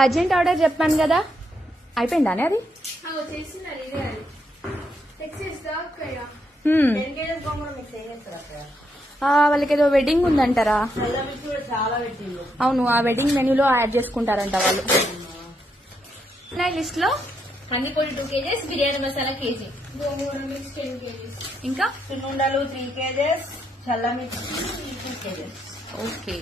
Urgent order చెప్పాను కదా, అయిపోయిందానే అది? వాళ్ళకి ఏదో వెడ్డింగ్ ఉందంటారా? అవును, ఆ వెడ్డింగ్ మెనూలో యాడ్ చేసుకుంటారంట వాళ్ళు. లిస్ట్ లో కందిపొడి 2 kgs, బిర్యానీ మసాలా కేజీ, గోంగూర మిక్స్ 10 kgs, ఇంకా సున్నుండలు 3 kgs, చల్ల మిర్చి 2 kgs. ఓకే.